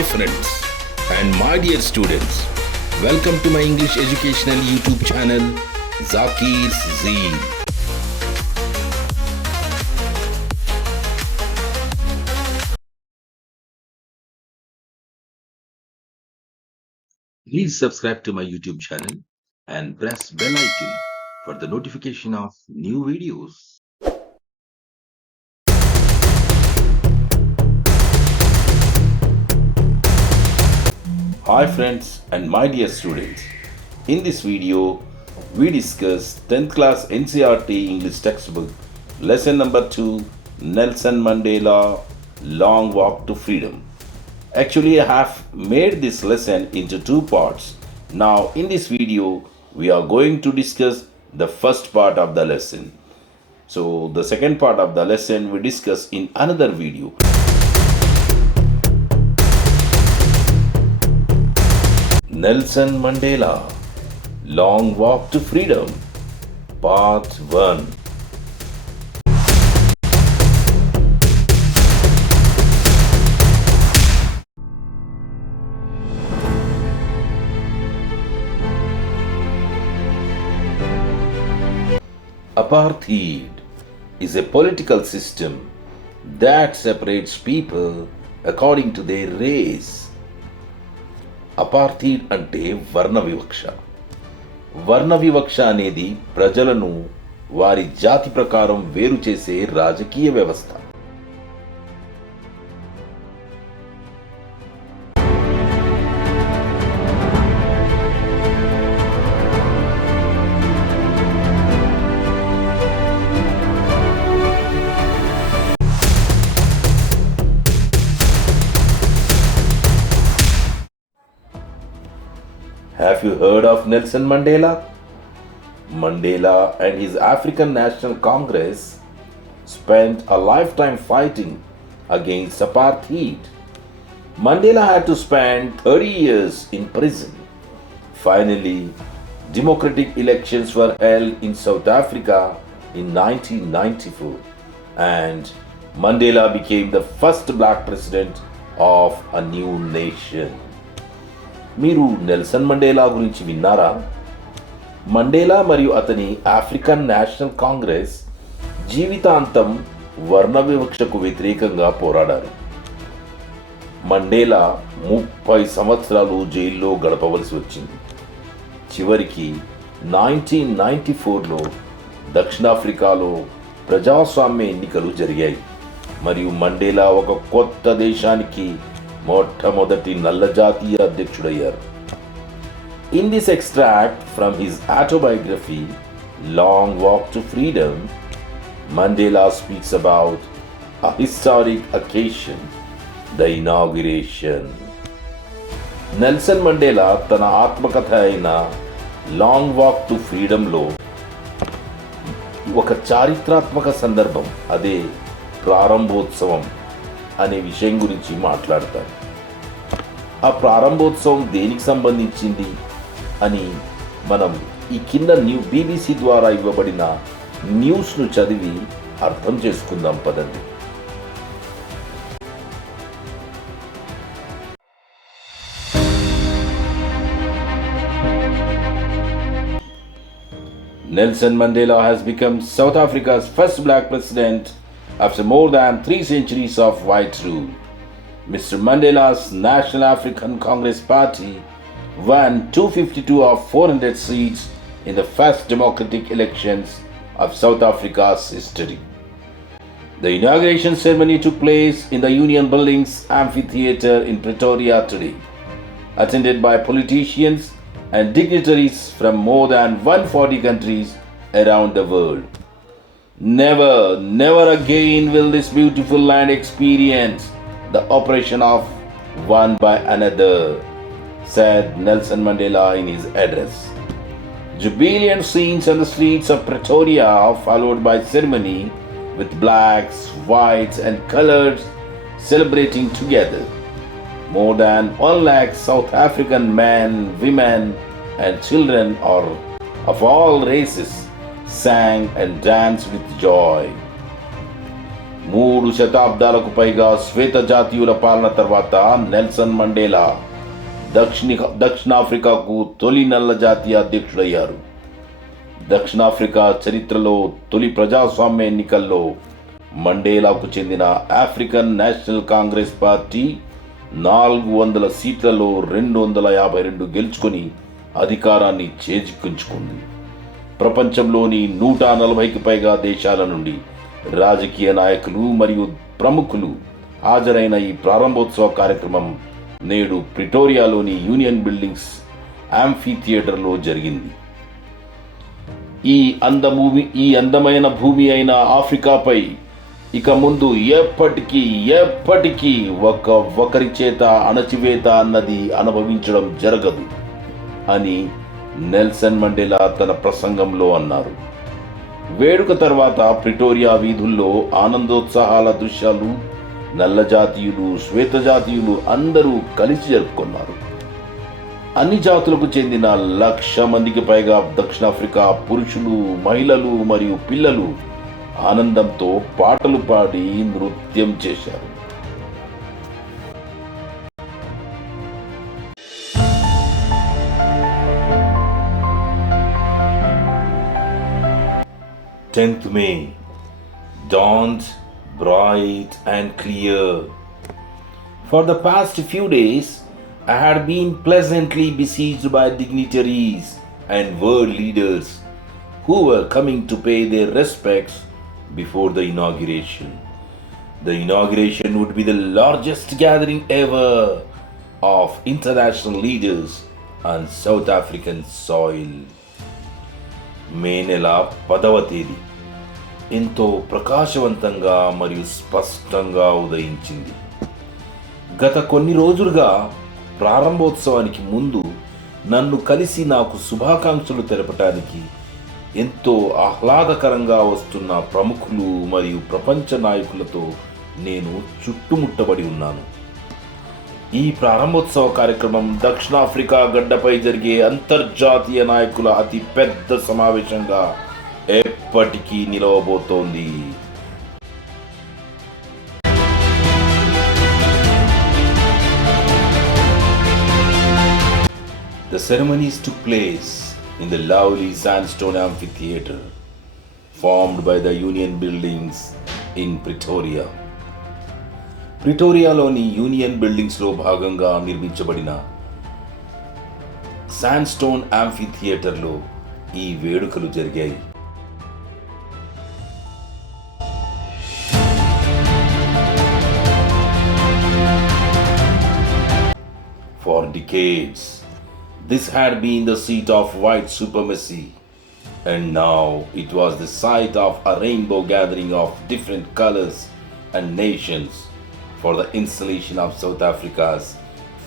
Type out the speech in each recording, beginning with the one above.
Hi friends and my dear students, welcome to my English educational YouTube channel Zakir's Zee. Please subscribe to my YouTube channel and press bell icon for the notification of new videos. Hi friends and my dear students. In this video, we discuss 10th class NCERT English textbook lesson number 2, Nelson Mandela Long Walk to Freedom. Actually, I have made this lesson into two parts. Now in this video, we are going to discuss the first part of the lesson. So the second part of the lesson we discuss in another video. Nelson Mandela Long Walk to Freedom, Part 1. Apartheid is a political system that separates people according to their race. అపార్థీడ్ అంటే వర్ణ వివక్ష. వర్ణ వివక్ష అనేది ప్రజలను వారి జాతి ప్రకారం వేరు చేసే రాజకీయ వ్యవస్థ. Have you heard of Nelson Mandela? Mandela and his African National Congress spent a lifetime fighting against apartheid. Mandela had to spend 30 years in prison. Finally, democratic elections were held in South Africa in 1994 and Mandela became the first black president of a new nation. మీరు Nelson Mandela గురించి విన్నారా? మండేలా మరియు అతని African national Congress జీవితాంతం వర్ణ వివక్షకు వ్యతిరేకంగా పోరాడారు. మండేలా 30 సంవత్సరాలు జైల్లో గడపవలసి వచ్చింది. చివరికి 1994లో దక్షిణాఫ్రికాలో ప్రజాస్వామ్య ఎన్నికలు జరిగాయి మరియు మండేలా ఒక కొత్త దేశానికి మొట్టమొదటి నల్ల జాతీయ అధ్యక్షుడయ్యారు. In this extract from his autobiography, Long Walk to Freedom, Mandela speaks about a historic occasion, the inauguration. Nelson Mandela తన ఆత్మకథ అయిన లాంగ్ వాక్ టు ఫ్రీడమ్లో ఒక చారిత్రాత్మక సందర్భం, అదే ప్రారంభోత్సవం అనే విషయం గురించి మాట్లాడతారు. ఆ ప్రారంభోత్సవం దేనికి సంబంధించింది అని మనం ఈ కింద BBC ద్వారా ఇవ్వబడిన న్యూస్ను చదివి అర్థం చేసుకుందాం పదండి. Nelson Mandela has become South Africa's first black president after more than 3 centuries of white rule. Mr. Mandela's National African Congress Party won 252 of 400 seats in the first democratic elections of South Africa's history. The inauguration ceremony took place in the Union Buildings Amphitheatre in Pretoria today, attended by politicians and dignitaries from more than 140 countries around the world. Never again will this beautiful land experience the oppression of one by another, said Nelson Mandela in his address. Jubilant scenes on the streets of Pretoria followed by ceremony with blacks, whites and colors celebrating together. More than 1 lakh South African men, women and children of all races sang and danced with joy. 3 శతాబ్దాలకు పైగా శ్వేత జాతీయుల పాలన తర్వాత Nelson Mandela దక్షిణాఫ్రికాకు తొలి నల్ల జాతీయ అధ్యక్షుడయ్యారు. దక్షిణాఫ్రికా చరిత్రలో తొలి ప్రజాస్వామ్య ఎన్నికల్లో మండేలాకు చెందిన ఆఫ్రికన్ నేషనల్ కాంగ్రెస్ పార్టీ 400 సీట్లలో 252 గెలుచుకొని అధికారాన్ని చేజిక్కించుకుంది. ప్రపంచంలోని 140కి పైగా దేశాల నుండి రాజకీయ నాయకులు మరియు ప్రముఖులు హాజరైన ఈ ప్రారంభోత్సవ కార్యక్రమం నేడు ప్రిటోరియాలోని యూనియన్ బిల్డింగ్స్ యాంఫీ థియేటర్లో జరిగింది. ఈ అందమైన భూమి అయిన ఆఫ్రికాపై ఇక ముందు ఎప్పటికీ ఒకరి చేత అణచివేత అన్నది అనుభవించడం జరగదు అని నెల్సన్ మండేలా తన ప్రసంగంలో అన్నారు. వేడుక తర్వాత ప్రిటోరియా వీధుల్లో ఆనందోత్సాహాల దృశ్యాలు నల్ల జాతీయులు, శ్వేత జాతీయులు అందరూ కలిసి జరుపుకున్నారు. అన్ని జాతులకు చెందిన 1,00,000 మందికి పైగా దక్షిణాఫ్రికా పురుషులు, మహిళలు మరియు పిల్లలు ఆనందంతో పాటలు పాడి నృత్యం చేశారు. May dawned bright and clear. For the past few days, I had been pleasantly besieged by dignitaries and world leaders who were coming to pay their respects before the inauguration. The inauguration would be the largest gathering ever of international leaders on South African soil. మే నెల 10వ తేదీ ఎంతో ప్రకాశవంతంగా మరియు స్పష్టంగా ఉదయించింది. గత కొన్ని రోజులుగా ప్రారంభోత్సవానికి ముందు నన్ను కలిసి నాకు శుభాకాంక్షలు తెలపటానికి ఎంతో ఆహ్లాదకరంగా వస్తున్న ప్రముఖులు మరియు ప్రపంచ నాయకులతో నేను చుట్టుముట్టబడి ఉన్నాను. ఈ ప్రారంభోత్సవ కార్యక్రమం దక్షిణాఫ్రికా గడ్డపై జరిగే అంతర్జాతీయ నాయకుల అతి పెద్ద సమావేశంగా ఎప్పటికీ నిలవబోతోంది. The ceremonies took place in the lovely sandstone amphitheater formed by the Union Buildings in Pretoria. ప్రిటోరియాలోని యూనియన్ బిల్డింగ్స్లో భాగంగా నిర్మించబడిన శాండ్స్టోన్ యాంఫీ థియేటర్లో ఈ వేడుకలు జరిగాయి. For decades, this had been the seat of white supremacy, and now it was the site of a rainbow gathering of different colors and nations for the installation of South Africa's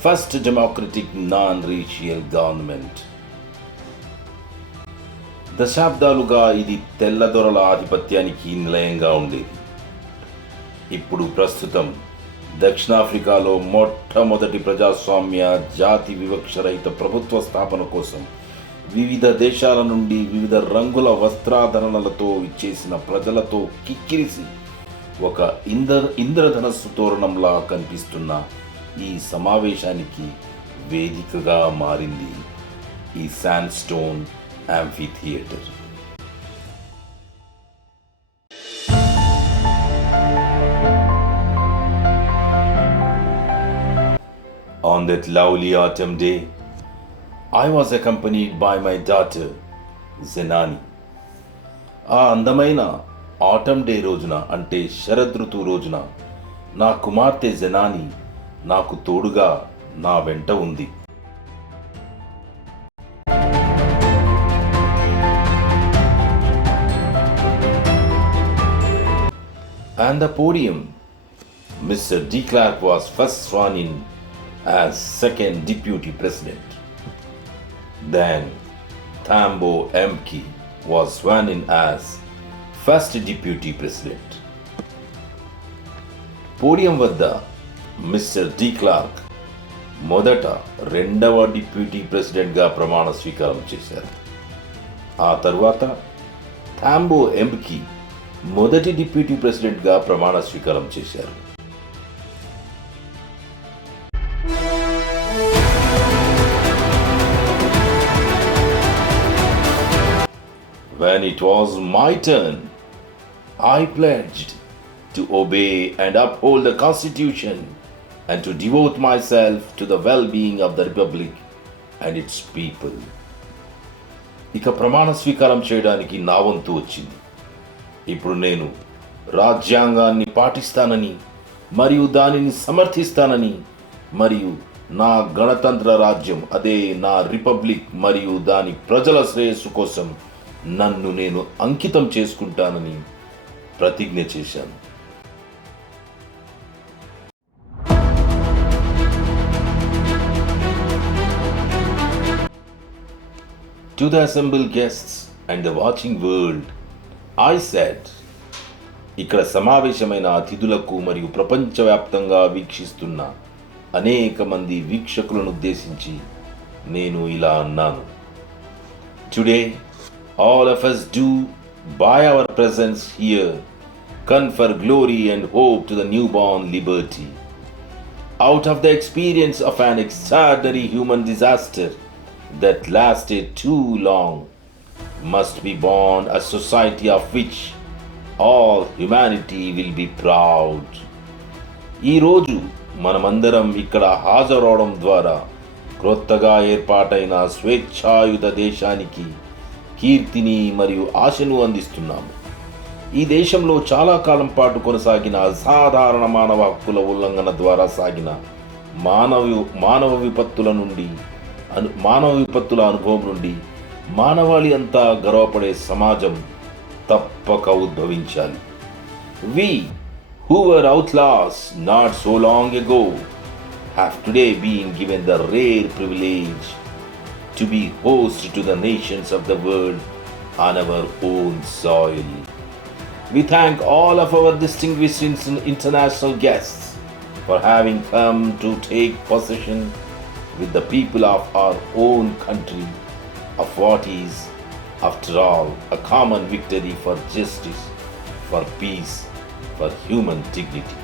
first democratic non-racial government. దశాబ్దాలుగా ఇది తెల్లదొరల ఆధిపత్యానికి నిలయంగా ఉండేది. ఇప్పుడు ప్రస్తుతం దక్షిణాఫ్రికాలో మొట్టమొదటి ప్రజాస్వామ్య జాతి వివక్షరహిత ప్రభుత్వ స్థాపన కోసం వివిధ దేశాల నుండి వివిధ రంగుల వస్త్రాధరణలతో ఇచ్చేసిన ప్రజలతో కిక్కిరిసి ఒక ఇంద్రధనస్సు తోరణంలా కనిపిస్తున్న ఈ సమావేశానికి వేదికగా మారింది ఈ sandstone amphitheatre. On that lovely autumn day, I was accompanied by my daughter, Zenani. ఆ అందమైన ఆటమ్ డే రోజున అంటే శరదృతు రోజున నా కుమార్తె జెనాని నాకు తోడుగా నా వెంట ఉంది. And the podium, Mr. De Klerk was first sworn in as second deputy president. Then Thabo Mbeki was sworn in as first deputy president. Podium వద్ద మిస్టర్ డి క్లార్క్ మొదట రెండవ డిప్యూటీ ప్రెసిడెంట్గా ప్రమాణ స్వీకారం చేశారు. ఆ తర్వాత థాంబో ఎంబెకి మొదటి డిప్యూటీ ప్రెసిడెంట్గా ప్రమాణ స్వీకారం చేశారు. When it was my turn, I pledged to obey and uphold the Constitution and to devote myself to the well-being of the Republic and its people. ఇక ప్రమాణ స్వీకారం చేయడానికి నా వంతు వచ్చింది. ఇప్పుడు నేను రాజ్యాంగాన్ని పాటిస్తానని మరియు దానిని సమర్థిస్తానని మరియు నా గణతంత్ర రాజ్యం అదే నా రిపబ్లిక్ మరియు దాని ప్రజల శ్రేయస్సు కోసం నన్ను నేను అంకితం చేసుకుంటానని ప్రతిజ్ఞ చేశాను. To the assembled guests and the watching world, I said, ఇక్కడ సమావేశమైన అతిథులకు మరియు ప్రపంచవ్యాప్తంగా వీక్షిస్తున్న అనేక మంది వీక్షకులను ఉద్దేశించి నేను ఇలా అన్నాను. Today, all of us do, by our presence here, confer glory and hope to the newborn liberty. Out of the experience of an extraordinary human disaster that lasted too long, must be born a society of which all humanity will be proud. ఈ రోజు మనమందరం ఇక్కడ హాజరవడం ద్వారా క్రొత్తగా ఏర్పాటైన స్వేచ్ఛాయుత దేశానికి కీర్తిని మరియు ఆశను అందిస్తున్నాము. ఈ దేశంలో చాలా కాలం పాటు కొనసాగిన అసాధారణ మానవ హక్కుల ఉల్లంఘన ద్వారా సాగిన మానవ విపత్తుల అనుభవం నుండి మానవాళి అంతా గర్వపడే సమాజం తప్పక ఉద్భవించాలి. We who were outlaws not so long ago have today been given the rare privilege to be host to the nations of the world on our own soil. We thank all of our distinguished international guests for having come to take possession with the people of our own country of what is, after all, a common victory for justice, for peace, for human dignity.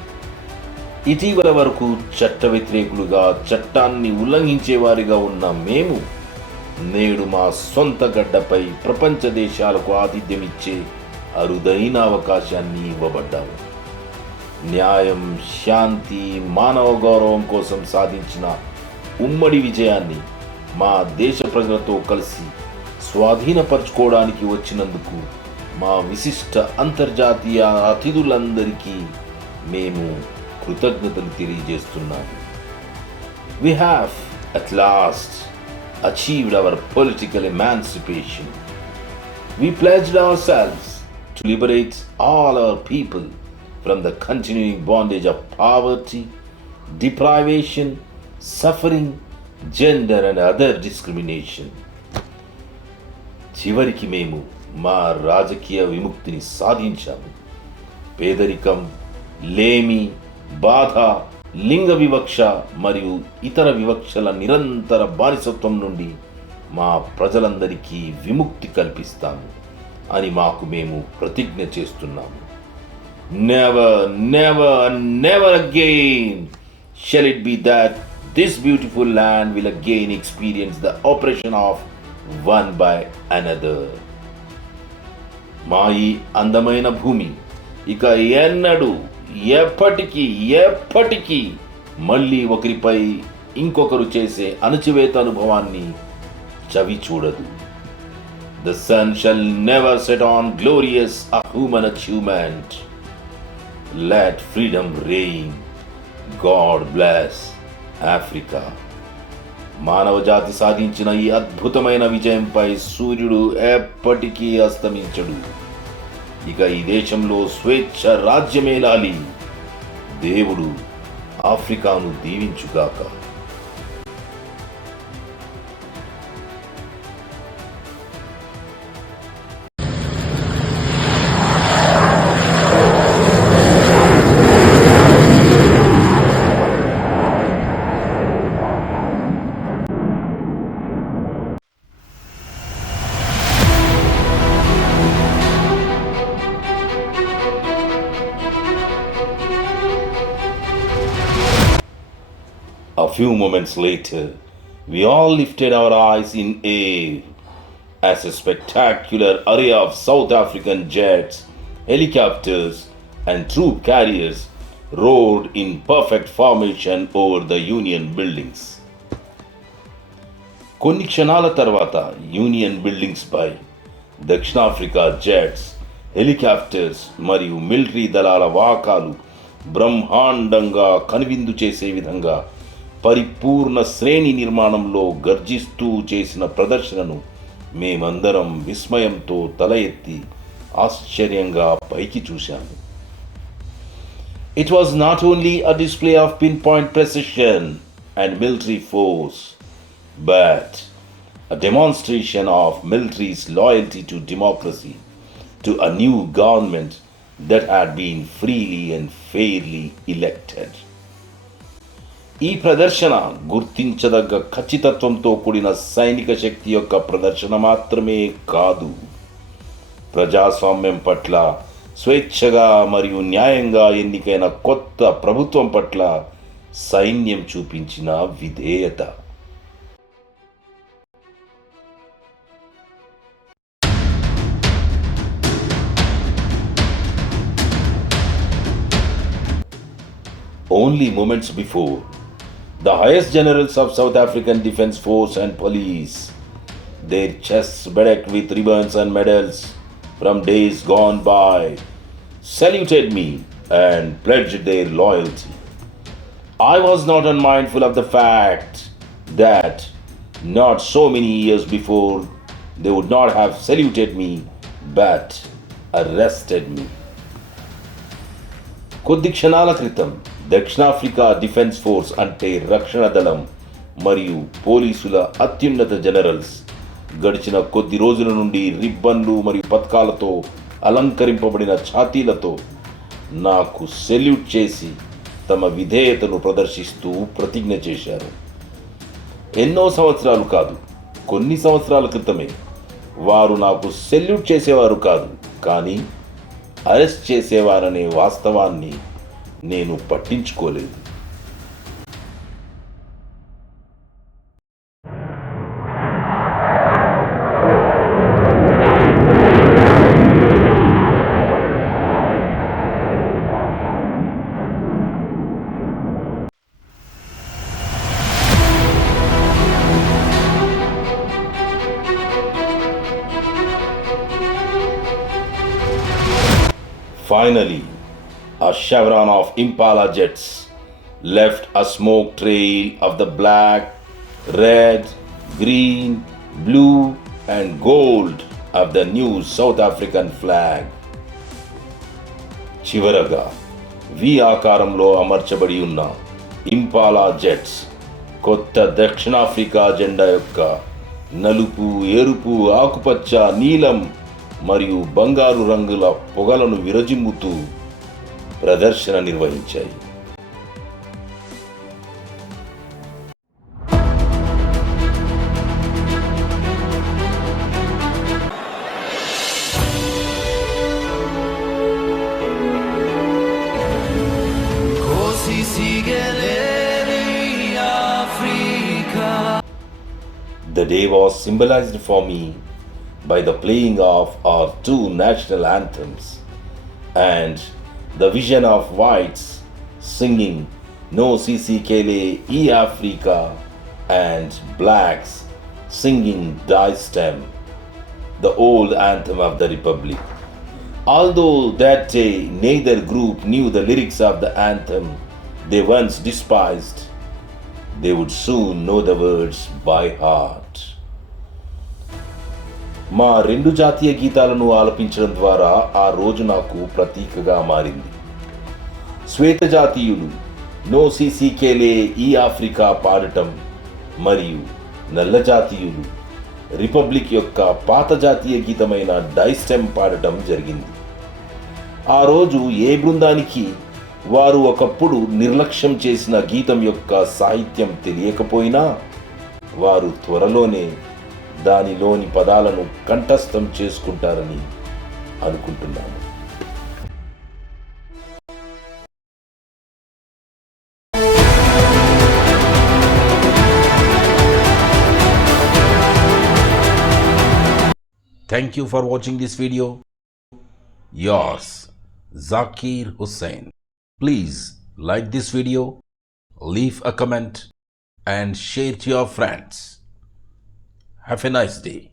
ఇటీవల వరకు చట్ట వ్యతిరేకులుగా చట్టాన్ని ఉల్లంఘించేవారిగా ఉన్న మేము నేడు మా సొంత గడ్డపై ప్రపంచ దేశాలకు ఆతిథ్యం ఇచ్చే అరుదైన అవకాశాన్ని ఇవ్వబడ్డాము. న్యాయం, శాంతి, మానవ గౌరవం కోసం సాధించిన ఉమ్మడి విజయాన్ని మా దేశ ప్రజలతో కలిసి స్వాధీనపరచుకోవడానికి వచ్చినందుకు మా విశిష్ట అంతర్జాతీయ అతిథులందరికీ మేము కృతజ్ఞతలు తెలియజేస్తున్నాము. We have at last achieved our political emancipation. We pledged ourselves to liberate all our people from the continuing bondage of poverty, deprivation, suffering, gender and other discrimination. చివరికి మేము మా రాజకీయ విముక్తిని సాధించాము. పేదరికం, లేమి, బాధ, లింగ వివక్ష మరియు ఇతర వివక్షల నిరంతర బానిసత్వం నుండి మా ప్రజలందరికీ విముక్తి కల్పిస్తాము అని మాకు మేము ప్రతిజ్ఞ చేస్తున్నాము. Never never never again shall it be that this beautiful land will again experience the oppression of one by another. మా ఈ అందమైన భూమి ఇక ఎన్నడూ ఎప్పటికీ మళ్ళీ ఒకరిపై ఇంకొకరు చేసే అణచివేత అనుభవాన్ని చవి చూడదు. The sun shall never set on glorious a human achievement. Let freedom reign. God bless Africa. మానవ జాతి సాధించిన ఈ అద్భుతమైన విజయంపై సూర్యుడు ఎప్పటికీ అస్తమించడు. ఇక ఈ దేశంలో స్వేచ్ఛ రాజ్యమేలాలి. దేవుడు ఆఫ్రికాను దీవించుగాక. A few moments later, we all lifted our eyes in air as a spectacular array of South African jets, helicopters, and troop carriers roared in perfect formation over the Union buildings. కొన్ని క్షణాల తర్వాత union buildings పై దక్షిణాఫ్రికా jets, helicopters మరియు మిలిటరీ దళాల వాహకాలు బ్రహ్మాండంగా కనువిందు చేసే విధంగా పరిపూర్ణ శ్రేణి నిర్మాణంలో గర్జిస్తూ చేసిన ప్రదర్శనను మేమందరం విస్మయంతో తల ఎత్తి ఆశ్చర్యంగా పైకి చూశాము. It was not only a display of pinpoint precision and military force, but a demonstration of military's loyalty to democracy, to a new government that had been freely and fairly elected. ఈ ప్రదర్శన గుర్తించదగ్గ ఖచ్చితత్వంతో కూడిన సైనిక శక్తి యొక్క ప్రదర్శన మాత్రమే కాదు, ప్రజాస్వామ్యం పట్ల, స్వేచ్ఛగా మరియు న్యాయంగా ఎన్నికైన కొత్త ప్రభుత్వం పట్ల సైన్యం చూపించిన విధేయత. Only moments before, the highest generals of South African Defence Force and Police, their chests bedecked with ribbons and medals from days gone by, saluted me and pledged their loyalty. I was not unmindful of the fact that not so many years before they would not have saluted me but arrested me. కొద్ది క్షణాల క్రితం దక్షిణాఫ్రికా defence force అంటే రక్షణ దళం మరియు పోలీసుల అత్యున్నత జనరల్స్ గడిచిన కొద్ది రోజుల నుండి రిబ్బన్లు మరియు పథకాలతో అలంకరింపబడిన ఛాతీలతో నాకు సెల్యూట్ చేసి తమ విధేయతను ప్రదర్శిస్తూ ప్రతిజ్ఞ చేశారు. ఎన్నో సంవత్సరాలు కాదు, కొన్ని సంవత్సరాల క్రితమే వారు నాకు సెల్యూట్ చేసేవారు కాదు, కానీ అరెస్ట్ చేసేవారనే వాస్తవాన్ని నేను పట్టించుకోలేదు. Finally, a chevron of Impala jets left a smoke trail of the black, red, green, blue and gold of the new South African flag. చివరగా వి ఆకారంలో అమర్చబడి ఉన్న ఇంపాలా జెట్స్ కొత్త దక్షిణాఫ్రికా జెండా యొక్క నలుపు, ఎరుపు, ఆకుపచ్చ, నీలం మరియు బంగారు రంగుల పొగలను విరజిమ్ముతూ ప్రదర్శన నిర్వహించాయి. The day was symbolized for me by the playing of our two national anthems and the vision of whites singing No Sisikele e Africa and blacks singing Die Stem, the old anthem of the Republic. Although that day neither group knew the lyrics of the anthem they once despised, they would soon know the words by heart. మా రెండు జాతీయ గీతాలను ఆలపించడం ద్వారా ఆ రోజు నాకు ప్రతీకగా మారింది. శ్వేత జాతీయులు నో సిసికేలే ఈ ఆఫ్రికా పాడటం మరియు నల్ల జాతీయులు రిపబ్లిక్ యొక్క పాత జాతీయ గీతమైన డైస్టెమ్ పాడటం జరిగింది. ఆ రోజు ఏ బృందానికి వారు ఒకప్పుడు నిర్లక్ష్యం చేసిన గీతం యొక్క సాహిత్యం తెలియకపోయినా వారు త్వరలోనే దానిలోని పదాలను కంఠస్థం చేసుకుంటారని అనుకుంటున్నాను. Thank you for watching this video. Yours, Zakir Hussain. Please like this video, leave a comment and share to your friends. Have a nice day.